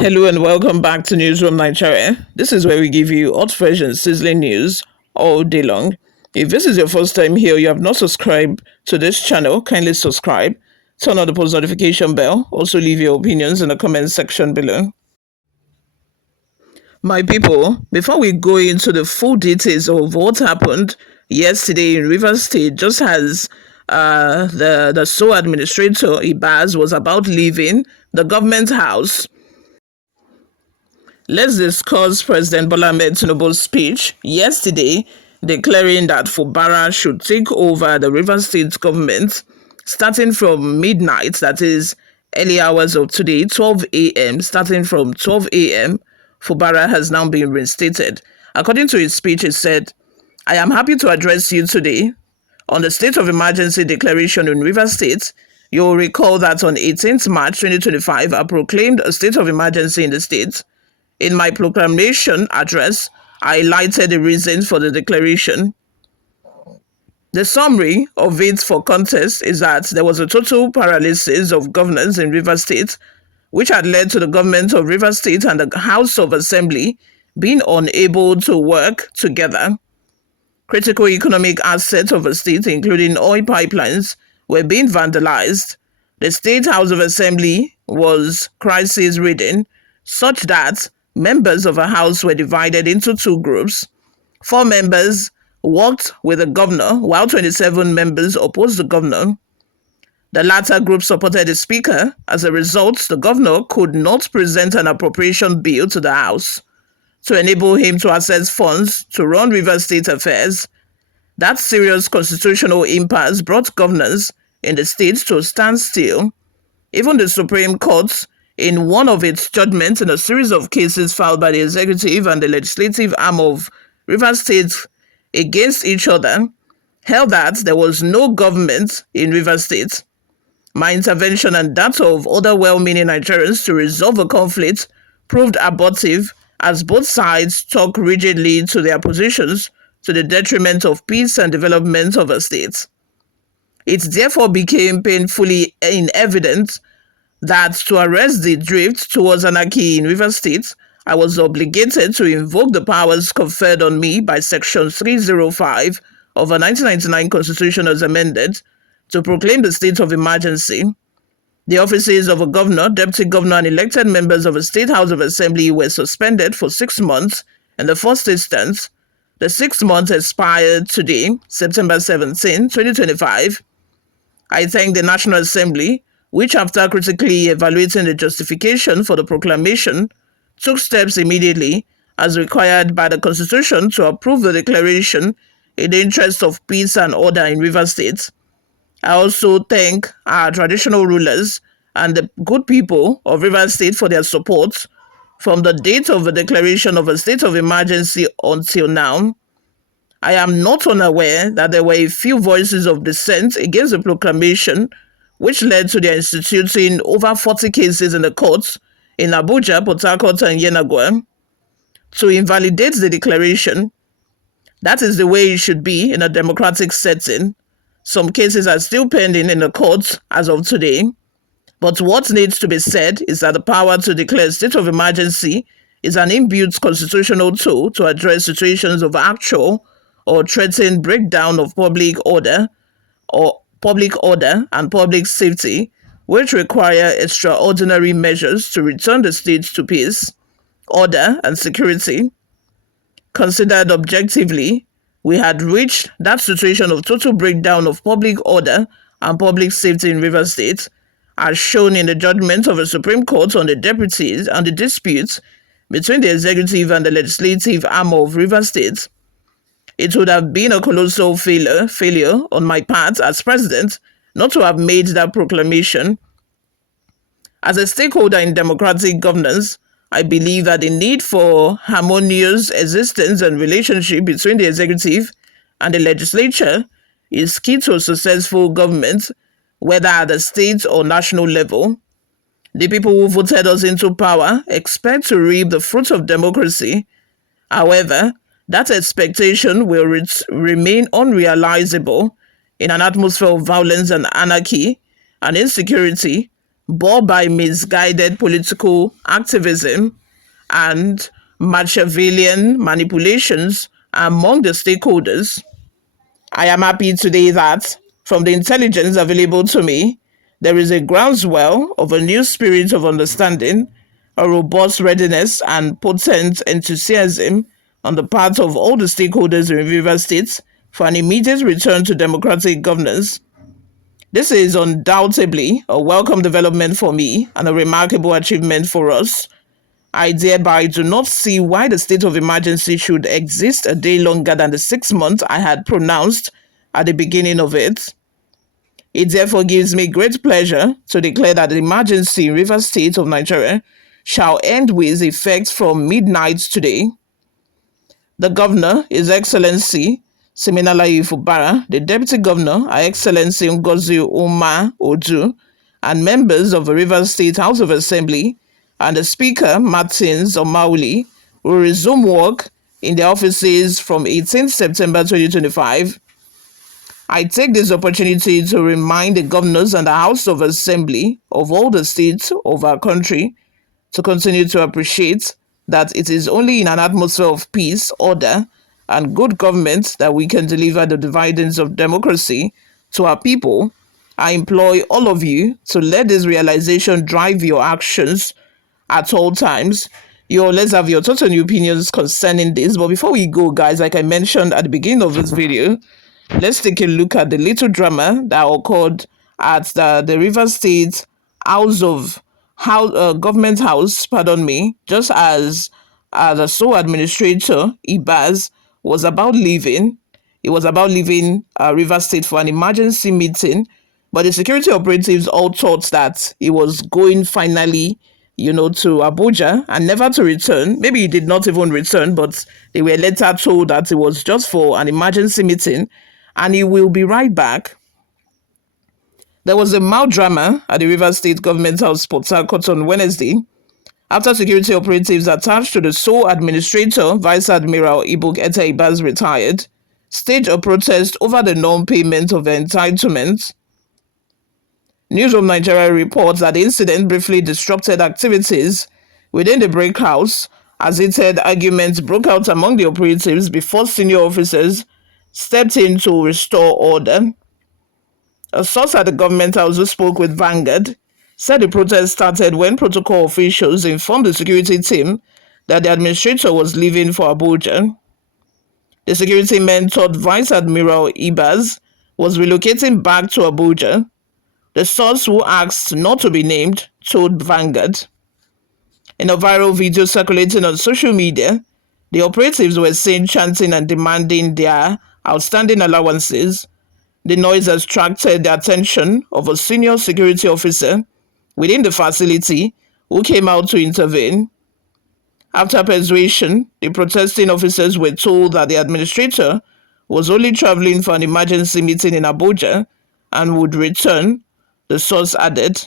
Hello and welcome back to Newsroom Nigeria. This is where we give you hot, fresh, and sizzling news all day long. If this is your first time here, you have not subscribed to this channel, kindly subscribe, turn on the post notification bell, also leave your opinions in the comment section below. My people, before we go into the full details of what happened yesterday in Rivers State, just as the sole administrator, Ibas, was about leaving the government house, let's discuss President Bola Ahmed Tinubu's speech yesterday declaring that Fubara should take over the Rivers State government starting from midnight, that is, early hours of today, 12 a.m. Starting from 12 a.m., Fubara has now been reinstated. According to his speech, he said, I am happy to address you today on the state of emergency declaration in Rivers State. You'll recall that on 18th March 2025, I proclaimed a state of emergency in the state. In my proclamation address, I highlighted the reasons for the declaration. The summary of it for context is that there was a total paralysis of governance in Rivers State, which had led to the government of Rivers State and the House of Assembly being unable to work together. Critical economic assets of the state, including oil pipelines, were being vandalized. The State House of Assembly was crisis-ridden, such that members of a house were divided into two groups. 4 members worked with the governor, while 27 members opposed the governor. The latter group supported the speaker. As a result, the governor could not present an appropriation bill to the House to enable him to access funds to run Rivers State affairs. That serious constitutional impasse brought governance in the state to a standstill. Even the Supreme Court, in one of its judgments in a series of cases filed by the executive and the legislative arm of Rivers State against each other, held that there was no government in Rivers State. My intervention and that of other well-meaning Nigerians to resolve the conflict proved abortive, as both sides stuck rigidly to their positions to the detriment of peace and development of the state. It therefore became painfully evident that to arrest the drift towards anarchy in Rivers State, I was obligated to invoke the powers conferred on me by Section 305 of the 1999 Constitution as amended to proclaim the state of emergency. The offices of a governor, deputy governor, and elected members of the State House of Assembly were suspended for 6 months in the first instance. The 6 months expired today, September 17, 2025. I thank the National Assembly, which, after critically evaluating the justification for the proclamation, took steps immediately, as required by the Constitution, to approve the declaration in the interest of peace and order in Rivers State. I also thank our traditional rulers and the good people of Rivers State for their support from the date of the declaration of a state of emergency until now. I am not unaware that there were a few voices of dissent against the proclamation, which led to their instituting over 40 cases in the courts in Abuja, Port Harcourt, and Yenagoa to invalidate the declaration. That is the way it should be in a democratic setting. Some cases are still pending in the courts as of today. But what needs to be said is that the power to declare a state of emergency is an inbuilt constitutional tool to address situations of actual or threatened breakdown of public order and public safety, which require extraordinary measures to return the state to peace, order, and security. Considered objectively, we had reached that situation of total breakdown of public order and public safety in Rivers State, as shown in the judgment of the Supreme Court on the deputies and the disputes between the executive and the legislative arm of Rivers State. It would have been a colossal failure on my part as president not to have made that proclamation. As a stakeholder in democratic governance, I believe that the need for harmonious existence and relationship between the executive and the legislature is key to a successful government, whether at the state or national level. The people who voted us into power expect to reap the fruits of democracy. However, that expectation will remain unrealizable in an atmosphere of violence and anarchy and insecurity, bore by misguided political activism and Machiavellian manipulations among the stakeholders. I am happy today that, from the intelligence available to me, there is a groundswell of a new spirit of understanding, a robust readiness, and potent enthusiasm on the part of all the stakeholders in Rivers State for an immediate return to democratic governance. This is undoubtedly a welcome development for me and a remarkable achievement for us. I thereby do not see why the state of emergency should exist a day longer than the 6 months I had pronounced at the beginning of it. It therefore gives me great pleasure to declare that the emergency in Rivers State of Nigeria shall end with effect from midnight today. The Governor, His Excellency Siminalayi Fubara, the Deputy Governor, Her Excellency Ngozi Umar Odu, and members of the Rivers State House of Assembly and the Speaker, Martins Omauli, will resume work in their offices from 18th September 2025. I take this opportunity to remind the governors and the House of Assembly of all the states of our country to continue to appreciate that it is only in an atmosphere of peace, order, and good government that we can deliver the dividends of democracy to our people. I implore all of you to let this realization drive your actions at all times. Let's have your total new opinions concerning this. But before we go, guys, like I mentioned at the beginning of this video, let's take a look at the little drama that occurred at the River State Government House, just as the sole administrator, Ibas, was about leaving. He was about leaving River State for an emergency meeting, but the security operatives all thought that he was going finally, to Abuja and never to return. Maybe he did not even return, but they were later told that it was just for an emergency meeting and he will be right back. There was a mild drama at the Rivers State Government House, Port Harcourt, on Wednesday after security operatives attached to the sole administrator, Vice Admiral Ibas, retired, staged a protest over the non-payment of the entitlements. Newsroom Nigeria reports that the incident briefly disrupted activities within the brick house as heated arguments broke out among the operatives before senior officers stepped in to restore order. A source at the government house who spoke with Vanguard said the protest started when protocol officials informed the security team that the administrator was leaving for Abuja. The security men thought Vice Admiral Ibas was relocating back to Abuja. The source, who asked not to be named, told Vanguard. In a viral video circulating on social media, the operatives were seen chanting and demanding their outstanding allowances. The noise attracted the attention of a senior security officer within the facility who came out to intervene. After persuasion, the protesting officers were told that the administrator was only traveling for an emergency meeting in Abuja and would return, the source added.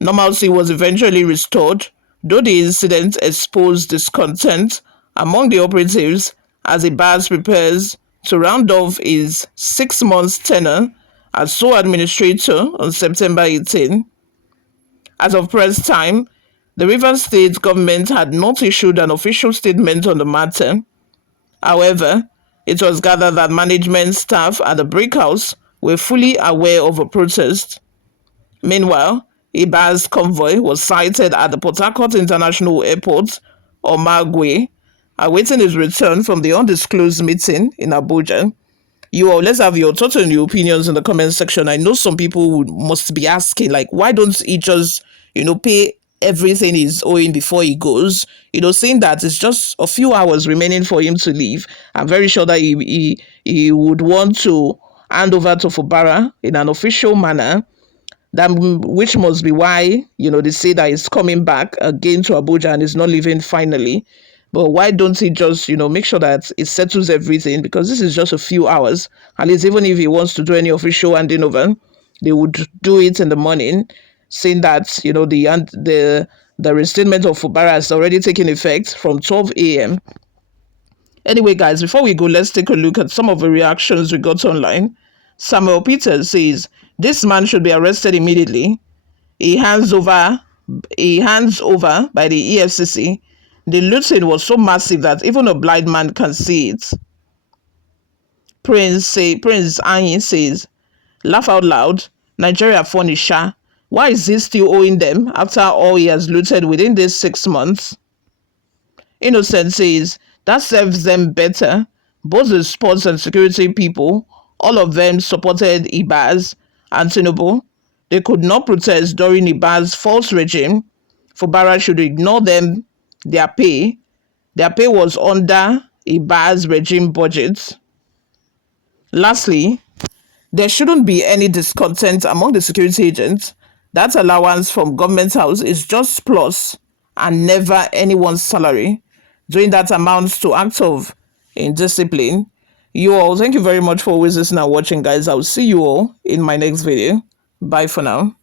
Normalcy was eventually restored, though the incident exposed discontent among the operatives as Ibas prepares to round off his 6 months tenure as sole administrator on September 18. As of press time, the Rivers State government had not issued an official statement on the matter. However, it was gathered that management staff at the brick house were fully aware of a protest. Meanwhile, Ibas' convoy was sighted at the Port Harcourt International Airport, or Margwe, awaiting his return from the undisclosed meeting in Abuja. Let's have your total new opinions in the comment section. I know some people must be asking, like, why don't he just, pay everything he's owing before he goes? Saying that it's just a few hours remaining for him to leave. I'm very sure that he would want to hand over to Fubara in an official manner. Which must be why, they say that he's coming back again to Abuja and is not leaving finally. But why don't he just, make sure that it settles everything? Because this is just a few hours. At least even if he wants to do any official handing over, they would do it in the morning, saying that, the reinstatement of Fubara has already taken effect from 12 a.m. Anyway, guys, before we go, let's take a look at some of the reactions we got online. Samuel Peters says, "This man should be arrested immediately. he hands over he hands over by the EFCC, the looting was so massive that even a blind man can see it. Prince Anyi says, laugh out loud, Nigeria funny sha. Why is he still owing them after all he has looted within these 6 months? Innocent says, that serves them better. Both the sports and security people, all of them supported Ibas and Tinubu. They could not protest during Ibas' false regime. Fubara should ignore them, their pay. Their pay was under Ibas' regime budget. Lastly, there shouldn't be any discontent among the security agents. That allowance from government house is just plus and never anyone's salary. Doing that amounts to act of indiscipline. You all, thank you very much for always listening and watching, guys. I'll see you all in my next video. Bye for now.